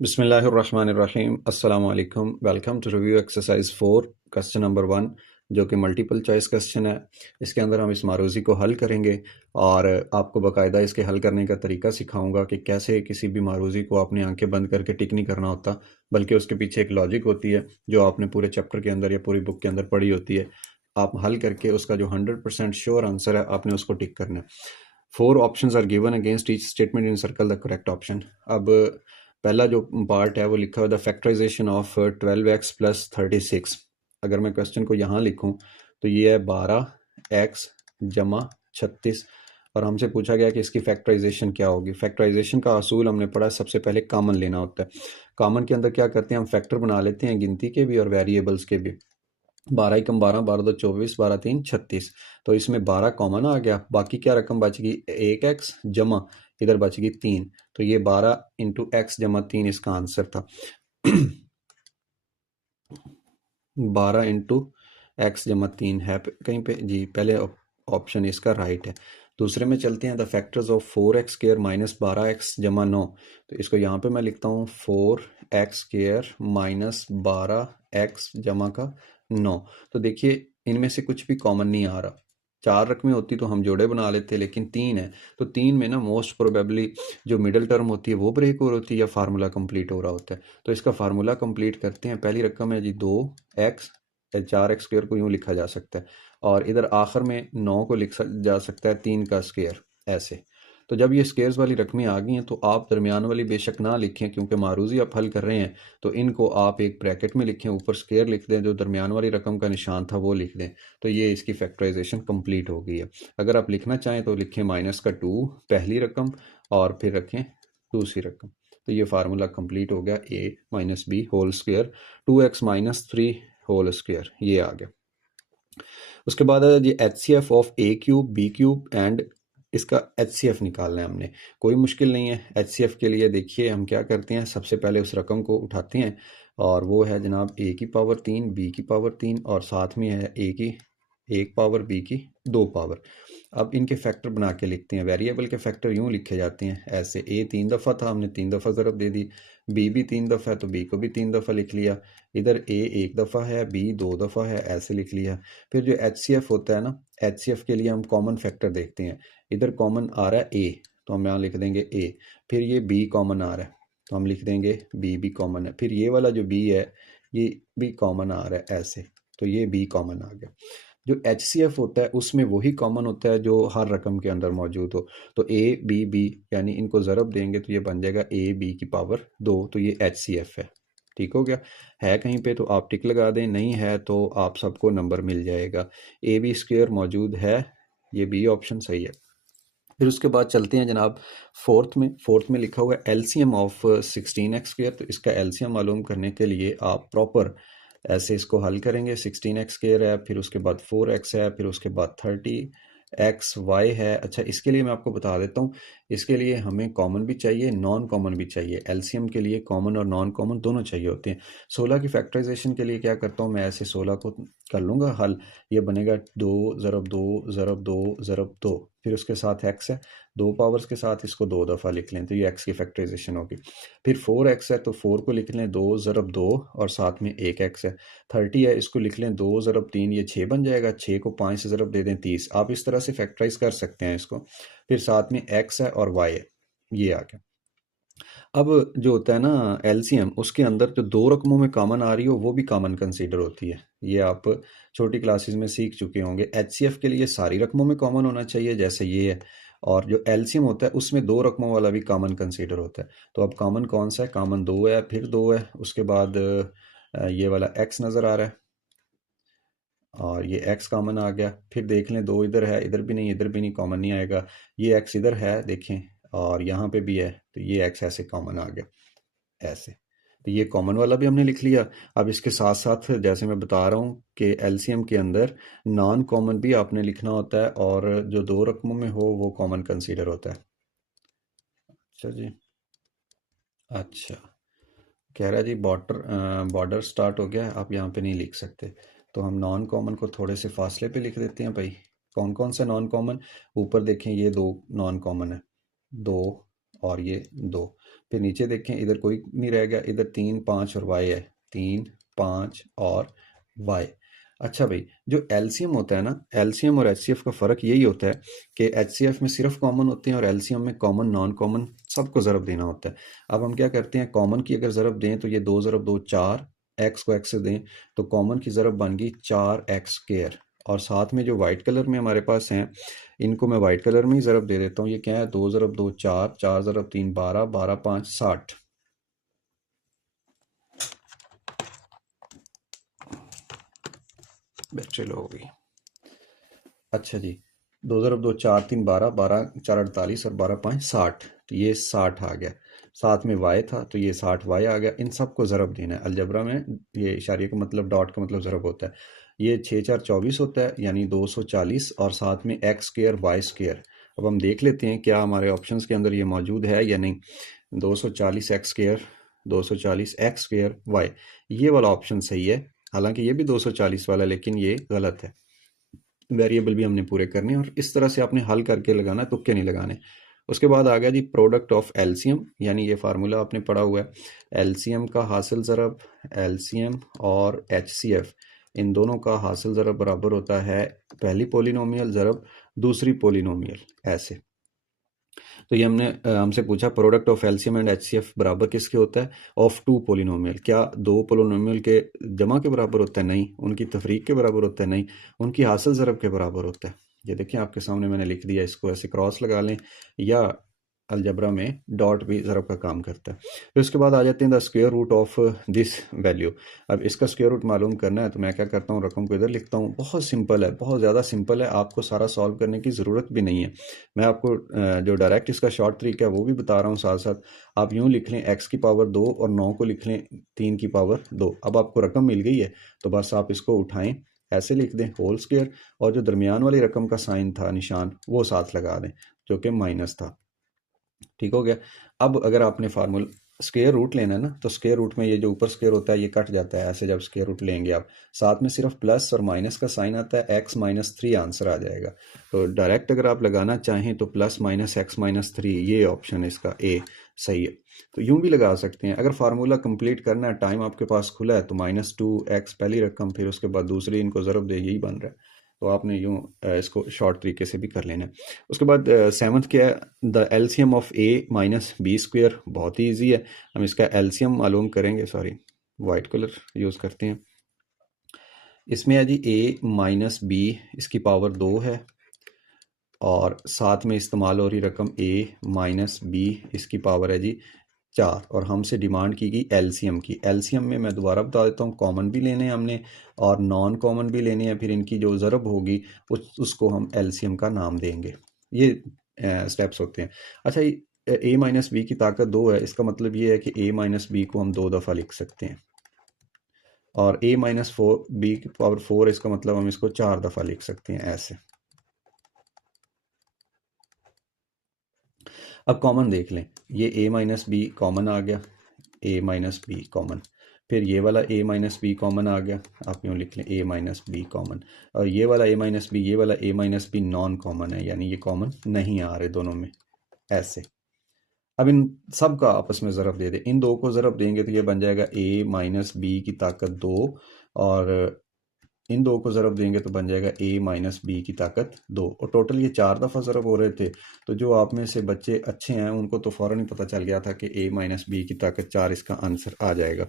बिस्मिल्लाहिर्रहमानिर्रहीम अस्सलामु अलैकुम। Welcome to review exercise 4 question number 1 जो कि मल्टीपल चॉइस क्वेश्चन है। इसके अंदर हम इस मारूजी को हल करेंगे और आपको बाकायदा इसके हल करने का तरीका सिखाऊंगा कि कैसे किसी भी मारूजी को अपनी आंखें बंद करके टिक नहीं करना होता, बल्कि उसके पीछे एक लॉजिक होती है जो आपने पूरे चैप्टर के अंदर या पूरी बुक के अंदर पढ़ी होती है। आप हल करके उसका जो 100% श्योर आंसर है आपने उसको टिक करना है। 4 options are given against each statement encircle the correct option. अब पहला जो पार्ट है वो लिखा हुआ the factorization of 12x plus 36। अगर मैं क्वेश्चन को यहाँ लिखूं तो ये है 12x जमा 36 और हमसे पूछा गया कि इसकी फैक्टराइजेशन क्या होगी। फैक्टराइजेशन का असूल हमने पढ़ा, सबसे पहले कॉमन लेना होता है। कॉमन के अंदर क्या करते हैं, हम फैक्टर बना लेते हैं गिनती के भी और वेरिएबल्स के भी। 12 एकम 12, 12 दो 24, 12 तीन 36। तो इसमें 12 कॉमन आ गया, बाकी क्या रकम बचेगी 1x जमा इधर बचेगी 3। तो ये 12 इंटू एक्स जमा 3 इसका आंसर था। 12 इंटू एक्स जमा 3 है कहीं पे जी, पहले ऑप्शन इसका राइट है। दूसरे में चलते हैं, the factors of 4x square minus 12x जमा 9। तो इसको यहाँ पे मैं लिखता हूँ 4x स्क्वायर माइनस 12x जमा का 9। तो देखिए इनमें से कुछ भी कॉमन नहीं आ रहा। 4 रकमें होती तो हम जोड़े बना लेते, लेकिन 3 है तो 3 में ना मोस्ट प्रोबेबली जो मिडिल टर्म होती है वो ब्रेक हो होती है या फार्मूला कंप्लीट हो रहा होता है। तो इसका फार्मूला कंप्लीट करते हैं। पहली रकम है जी 2x, 4x स्क्वायर को यूँ लिखा जा सकता है और इधर आखिर में 9 को लिखा जा सकता है 3 का स्क्वायर ऐसे। तो जब ये स्क्वेयर्स वाली रकमें आ गई हैं तो आप दरमियान वाली बेशक ना लिखें, क्योंकि मारूजी आप हल कर रहे हैं तो इनको आप एक ब्रैकेट में लिखें, ऊपर स्क्वायर लिख दें, जो दरमियान वाली रकम का निशान था वो लिख दें। तो ये इसकी फैक्टराइजेशन कंप्लीट हो गई है। अगर आप लिखना चाहें तो लिखें माइनस का 2 पहली रकम और फिर रखें दूसरी रकम। तो ये फार्मूला कंप्लीट हो गया, a minus b whole square 2x minus 3 whole square, ये आ गया। उसके बाद है जी H C F of a cube b cube and इसका एच सी एफ निकालना है हमने। कोई मुश्किल नहीं है। एच सी एफ के लिए देखिए हम क्या करते हैं, सबसे पहले उस रकम को उठाते हैं और वो है जनाब a की पावर 3 b की पावर 3 और साथ में है a की 1 पावर b की 2 पावर। अब इनके फैक्टर बना के लिखते हैं। वेरिएबल के फैक्टर यूँ लिखे जाते हैं ऐसे, a 3 दफ़ा था हमने 3 दफ़ा ज़रब दे दी, b भी 3 दफ़ा है तो b को भी 3 दफ़ा लिख लिया, इधर a 1 दफ़ा है b 2 दफ़ा है ऐसे लिख लिया। फिर जो एच सी एफ होता है ना, एच सी एफ के लिए हम कॉमन फैक्टर देखते हैं। इधर कॉमन आ रहा है a तो हम यहाँ लिख देंगे a। फिर ये b कॉमन आ रहा है तो हम लिख देंगे b भी कॉमन है। फिर ये वाला जो b है ये भी कॉमन आ रहा है ऐसे, तो ये b कॉमन आ गया। जो एच सी एफ होता है उसमें वही कॉमन होता है जो हर रकम के अंदर मौजूद हो। तो a b b यानी इनको ज़रब देंगे तो ये बन जाएगा a b की पावर 2। तो ये एच सी एफ है। ठीक हो गया। है कहीं पे तो आप टिक लगा दें, नहीं है तो आप सबको नंबर मिल जाएगा। ए बी स्क्वेयर मौजूद है, ये बी ऑप्शन सही है। फिर उसके बाद चलते हैं जनाब फोर्थ में लिखा हुआ है एलसीएम ऑफ 16x स्क्वेयर। तो इसका एलसीएम मालूम करने के लिए आप प्रॉपर ऐसे इसको हल करेंगे। 16x स्क्वेयर है, फिर उसके बाद 4x है, फिर उसके बाद 30xy है। अच्छा, इसके लिए मैं आपको बता देता हूँ, इसके लिए हमें कॉमन भी चाहिए नॉन कॉमन भी चाहिए। एलसीएम के लिए कॉमन और नॉन कॉमन दोनों चाहिए होते हैं। 16 की फैक्टराइजेशन के लिए क्या करता हूँ मैं, ऐसे 16 को कर लूँगा हल। ये बनेगा 2 ज़रब 2 ज़रब 2 ज़रब 2, फिर उसके साथ x है, 2 पावर्स के साथ इसको 2 दफ़ा लिख लें तो ये x की फैक्टराइजेशन होगी। फिर 4x है तो 4 को लिख लें 2 ज़रब 2 और साथ में 1x है। 30 है, इसको लिख लें 2 ज़रब 3, ये 6 बन जाएगा। 6 को 5 से ज़रब दे दें 30। आप इस तरह से फैक्टराइज कर सकते हैं इसको। फिर साथ में x है और y है, ये आ गया। अब जो होता है ना एलसीएम, उसके अंदर जो दो रकमों में कॉमन आ रही हो वो भी कॉमन कंसीडर होती है। ये आप छोटी क्लासेस में सीख चुके होंगे। एचसीएफ के लिए सारी रकमों में कॉमन होना चाहिए जैसे ये है, और जो एलसीएम होता है उसमें दो रकमों वाला भी कॉमन कंसीडर होता है। तो अब कॉमन कौन सा है, कॉमन 2 है, फिर 2 है, उसके बाद ये वाला एक्स नज़र आ रहा है और ये एक्स कॉमन आ गया। फिर देख लें 2 इधर है, इधर भी नहीं, इधर भी नहीं, कॉमन नहीं आएगा। ये एक्स इधर है देखें और यहाँ पे भी है तो ये एक्स ऐसे कॉमन आ गया ऐसे। तो ये कॉमन वाला भी हमने लिख लिया। अब इसके साथ साथ जैसे मैं बता रहा हूँ कि एलसीएम के अंदर नॉन कॉमन भी आपने लिखना होता है और जो दो रकमों में हो वो कॉमन कंसीडर होता है। अच्छा जी, अच्छा, कह रहा है जी बॉर्डर बॉर्डर स्टार्ट हो गया है, आप यहाँ पे नहीं लिख सकते। तो हम नॉन कॉमन को थोड़े से फासले पे लिख देते हैं भाई। कौन कौन से नॉन कॉमन, ऊपर देखें ये 2 नॉन कॉमन है, 2 और ये 2। फिर नीचे देखें, इधर कोई नहीं रह गया, इधर 3 5 और y है, 3 5 और y। अच्छा भाई, जो एलसीएम होता है ना, एलसीएम और एचसीएफ का फ़र्क यही होता है कि एचसीएफ में सिर्फ कॉमन होते हैं और एलसीएम में कॉमन नॉन कॉमन सबको ज़रब देना होता है। अब हम क्या करते हैं, कॉमन की अगर ज़रब दें तो ये 2 ज़रब 2 4, एक्स को एक्स से दें तो कॉमन की ज़रब बन गई 4x स्क्वायर। और साथ में जो वाइट कलर में हमारे पास हैं, इनको मैं वाइट कलर में ही ज़रब दे देता हूँ। ये क्या है, 2 ज़रब 2 4, 4 ज़रब 3 12, 12 5 60। बैटरी लो हो गई। अच्छा जी, 2 ज़रब 2 4 3 12, 12 4 48 और 12 5 60। तो ये 60 आ गया। साथ में y था तो ये 60 y आ गया। इन सबको ज़रब देना है। अलजबरा में ये इशारे का मतलब, डॉट का मतलब ज़रब होता है। ये 6 4 24 होता है, यानी 240, और साथ में एक्स स्क्वायर वाई स्क्वायर। अब हम देख लेते हैं क्या हमारे ऑप्शंस के अंदर ये मौजूद है या नहीं। 240 x square, 240 x square y, ये वाला ऑप्शन सही है। हालांकि ये भी 240 वाला है, लेकिन ये गलत है। वेरिएबल भी हमने पूरे करने हैं और इस तरह से आपने हल करके लगाना, तुक्के नहीं लगाने। उसके बाद आ गया जी प्रोडक्ट ऑफ एलसीएम, यानी ये फार्मूला आपने पढ़ा हुआ है। एलसीएम का हासिल ज़रब, एलसीएम और एचसीएफ, इन दोनों का हासिल ज़रब बराबर होता है पहली पोलिनोमियल ज़रब दूसरी पोलिनोमियल, ऐसे। तो ये हमसे पूछा product of LCM and HCF बराबर किसके होता है, ऑफ टू पोलिनोमियल। क्या दो पोलिनोमियल के जमा के बराबर होता है, नहीं। उनकी तफरीक के बराबर होता है, नहीं। उनकी हासिल ज़रब के बराबर होता है। ये देखिए आपके सामने मैंने लिख दिया, इसको ऐसे क्रॉस लगा लें, या अलजबरा में डॉट भी ज़रब का काम करता है। फिर उसके बाद आ जाते हैं the square root of this value. अब इसका स्क्वायर रूट मालूम करना है तो मैं क्या करता हूँ, रकम को इधर लिखता हूँ। बहुत सिंपल है, बहुत ज़्यादा सिंपल है, आपको सारा सॉल्व करने की ज़रूरत भी नहीं है। मैं आपको जो डायरेक्ट इसका शॉर्ट तरीका है वो भी बता रहा हूँ साथ साथ। आप यूँ लिख लें x की पावर 2 और 9 को लिख लें 3 की पावर 2। अब आपको रकम मिल गई है तो बस आप इसको उठाएं, ऐसे लिख दें होल स्क्वायर, और जो दरमियान वाली रकम का साइन था, निशान, वो साथ लगा दें, जो कि माइनस था। ठीक हो गया। अब अगर आपने फार्मूला स्क्वायर रूट लेना है ना, तो स्क्वायर रूट में ये जो ऊपर स्क्वायर होता है ये कट जाता है ऐसे, जब स्क्वायर रूट लेंगे आप, साथ में सिर्फ प्लस और माइनस का साइन आता है, x माइनस 3 आंसर आ जाएगा। तो डायरेक्ट अगर आप लगाना चाहें तो प्लस माइनस एक्स माइनस 3, ये ऑप्शन है इसका ए सही है। तो यूं भी लगा सकते हैं। अगर फार्मूला कंप्लीट करना है, टाइम आपके पास खुला है, तो -2x पहली रकम, फिर उसके बाद दूसरी, इनको ज़रब दे, यही बन रहा है। तो आपने यूं इसको शॉर्ट तरीके से भी कर लेना है। उसके बाद सेवन्थ क्या है, the LCM of a minus b square. बहुत ही ईजी है, हम इसका एलसीएम मालूम करेंगे। सॉरी, वाइट कलर यूज़ करते हैं। इसमें है जी ए माइनस बी, इसकी पावर 2 है, और साथ में इस्तेमाल हो रही रकम ए माइनस बी, इसकी पावर है जी 4। और हमसे डिमांड की गई एलसीएम की। एलसीएम में मैं दोबारा बता देता हूँ, कॉमन भी लेने हैं हमने और नॉन कॉमन भी लेने हैं, फिर इनकी जो ज़रब होगी उसको हम एलसीएम का नाम देंगे। ये स्टेप्स होते हैं। अच्छा, ए माइनस बी की ताकत 2 है, इसका मतलब ये है कि ए माइनस बी को हम 2 दफ़ा लिख सकते हैं, और ए माइनस फोर बी की पावर 4, इसका मतलब हम इसको 4 दफ़ा लिख सकते हैं, ऐसे। अब कॉमन देख लें, ये ए माइनस बी कॉमन आ गया, ए माइनस बी कॉमन। फिर ये वाला ए माइनस बी कॉमन आ गया, आप यूँ लिख लें ए माइनस बी कॉमन। और ये वाला ए माइनस बी, ये वाला ए माइनस बी नॉन कॉमन है, यानी ये कॉमन नहीं आ रहे दोनों में, ऐसे। अब इन सब का आपस में ज़रब दे दे, इन दो को ज़रब देंगे तो ये बन जाएगा ए माइनस बी की ताकत 2, और इन दो को ज़रब देंगे तो बन जाएगा ए माइनस बी की ताकत 2। और टोटल ये 4 दफ़ा ज़रब हो रहे थे। तो जो आप में से बच्चे अच्छे हैं उनको तो फ़ौरन ही पता चल गया था कि ए माइनस बी की ताकत 4 इसका आंसर आ जाएगा।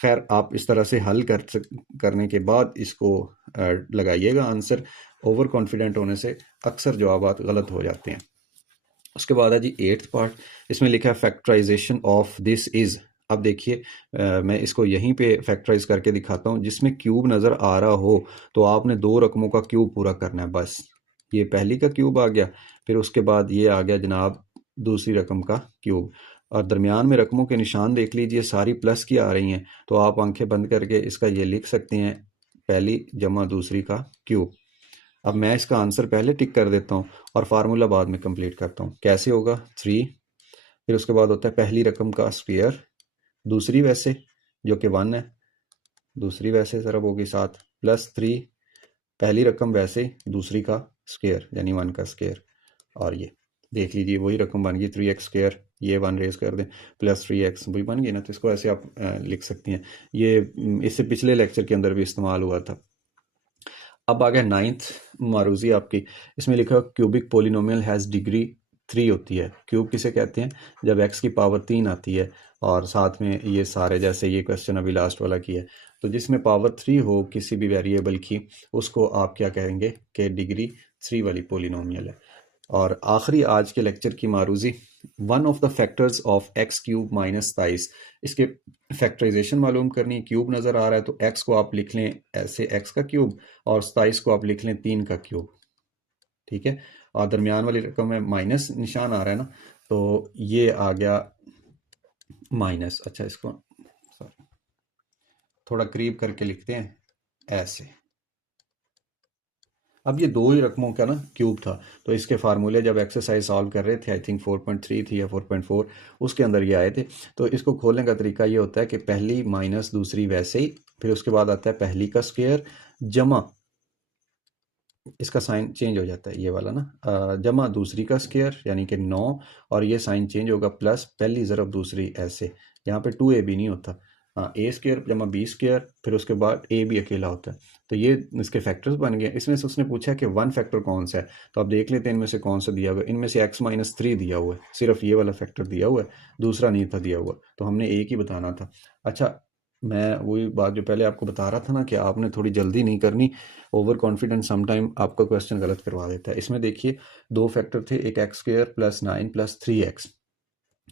खैर, आप इस तरह से हल करने के बाद इसको लगाइएगा आंसर। ओवर कॉन्फिडेंट होने से अक्सर जवाबात गलत हो जाते हैं। उसके बाद है जी 8th पार्ट, इसमें लिखा है फैक्टराइजेशन ऑफ दिस इज़। अब देखिए, मैं इसको यहीं पे फैक्टराइज करके दिखाता हूँ। जिसमें क्यूब नज़र आ रहा हो तो आपने 2 रकमों का क्यूब पूरा करना है, बस। ये पहली का क्यूब आ गया, फिर उसके बाद ये आ गया जनाब दूसरी रकम का क्यूब, और दरमियान में रकमों के निशान देख लीजिए, सारी प्लस की आ रही हैं। तो आप आंखें बंद करके इसका ये लिख सकते हैं, पहली जमा दूसरी का क्यूब। अब मैं इसका आंसर पहले टिक कर देता हूँ और फार्मूला बाद में कंप्लीट करता हूँ। कैसे होगा, 3, फिर उसके बाद होता है पहली रकम का स्क्वायर, दूसरी वैसे जो कि 1 है, दूसरी वैसे ज़रब होगी 7, +3, पहली रकम वैसे दूसरी का स्क्वायर यानी 1 का स्क्वायर। और ये देख लीजिए वही रकम बन गई 3x स्क्वायर ये 1 रेज कर दें प्लस 3x वही बन गई ना, तो इसको ऐसे आप लिख सकती हैं। ये इससे पिछले लेक्चर के अंदर भी इस्तेमाल हुआ था। अब आ गया 9th मारूजी आपकी, इसमें लिखा है क्यूबिक पोलिनोमियल हैज़ डिग्री 3 होती है। क्यूब किसे कहते हैं? जब x की पावर 3 आती है और साथ में ये सारे, जैसे ये क्वेश्चन अभी लास्ट वाला किया है, तो जिसमें पावर 3 हो किसी भी वेरिएबल की, उसको आप क्या कहेंगे कि डिग्री 3 वाली पोलिनोमियल है। और आखिरी आज के लेक्चर की मारूजी, one of the factors of X cube minus 23, इसके फैक्टराइजेशन मालूम करनी। क्यूब नज़र आ रहा है तो x को आप लिख लें ऐसे x का क्यूब और 27 को आप लिख लें 3 का क्यूब, ठीक है। और दरमियान वाली रकम में माइनस निशान आ रहा है ना, तो ये आ गया माइनस। अच्छा, इसको सॉरी थोड़ा करीब करके लिखते हैं ऐसे। अब ये दो ही रकमों का ना क्यूब था, तो इसके फार्मूले जब एक्सरसाइज सॉल्व कर रहे थे, आई थिंक 4.3 थी या 4.4, उसके अंदर ये आए थे। तो इसको खोलने का तरीका ये होता है कि पहली माइनस दूसरी वैसे ही, फिर उसके बाद आता है पहली का स्क्वायर जमा, इसका साइन चेंज हो जाता है ये वाला ना, जमा दूसरी का स्क्वायर यानी कि 9, और ये साइन चेंज होगा प्लस पहली ज़रब दूसरी ऐसे। यहाँ पे 2ab नहीं होता, हाँ ए स्क्वायर जमा बी स्क्वायर, फिर उसके बाद ए भी अकेला होता है। तो ये इसके फैक्टर्स बन गए। इसमें से उसने पूछा कि वन फैक्टर कौन सा है, तो आप देख लेते हैं इनमें से कौन सा दिया हुआ है। इनमें से x-3 दिया हुआ है, सिर्फ ये वाला फैक्टर दिया हुआ है, दूसरा नहीं था दिया हुआ, तो हमने एक ही बताना था। अच्छा, मैं वही बात जो पहले आपको बता रहा था ना कि आपने थोड़ी जल्दी नहीं करनी, ओवर कॉन्फिडेंस समटाइम आपका क्वेश्चन गलत करवा देता है। इसमें देखिए दो फैक्टर थे, एक x square plus 9 plus 3x,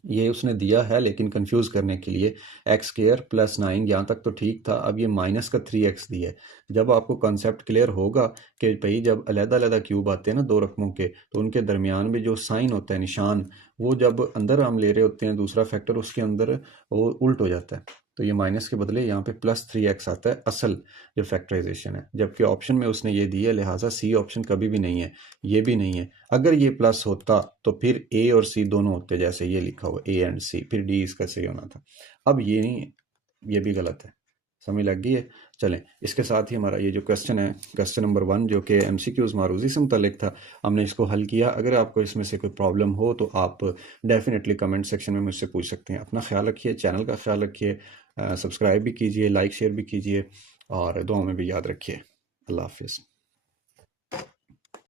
ये उसने दिया है लेकिन कंफ्यूज करने के लिए एक्स स्क्वायर प्लस 9 यहाँ तक तो ठीक था, अब ये माइनस का 3x दिया है। जब आपको कॉन्सेप्ट क्लियर होगा कि भाई जब अलग-अलग क्यूब आते हैं ना दो रकमों के, तो उनके दरमियान में जो साइन होता है निशान, वो जब अंदर हम ले रहे होते हैं दूसरा फैक्टर, उसके अंदर वो उल्ट हो जाता है। तो ये माइनस के बदले यहाँ पे प्लस 3x आता है असल जो फैक्टराइजेशन है, जबकि ऑप्शन में उसने ये दिया, लिहाजा सी ऑप्शन कभी भी नहीं है, ये भी नहीं है। अगर ये प्लस होता तो फिर ए और सी दोनों होते, जैसे ये लिखा हुआ ए एंड सी, फिर डी इसका सही होना था। अब ये नहीं, ये भी गलत है। समझ लग गई है? चलें, इसके साथ ही हमारा ये जो क्वेश्चन है, क्वेश्चन नंबर 1 जो कि MCQs मारूजी से मुतालिक था, हमने इसको हल किया। अगर आपको इसमें से कोई प्रॉब्लम हो तो आप डेफिनेटली कमेंट सेक्शन में मुझसे पूछ सकते हैं। अपना ख्याल रखिए, चैनल का ख्याल रखिए, सब्सक्राइब भी कीजिए, लाइक शेयर भी कीजिए, और दुआ में भी याद रखिए। अल्लाह हाफिज़।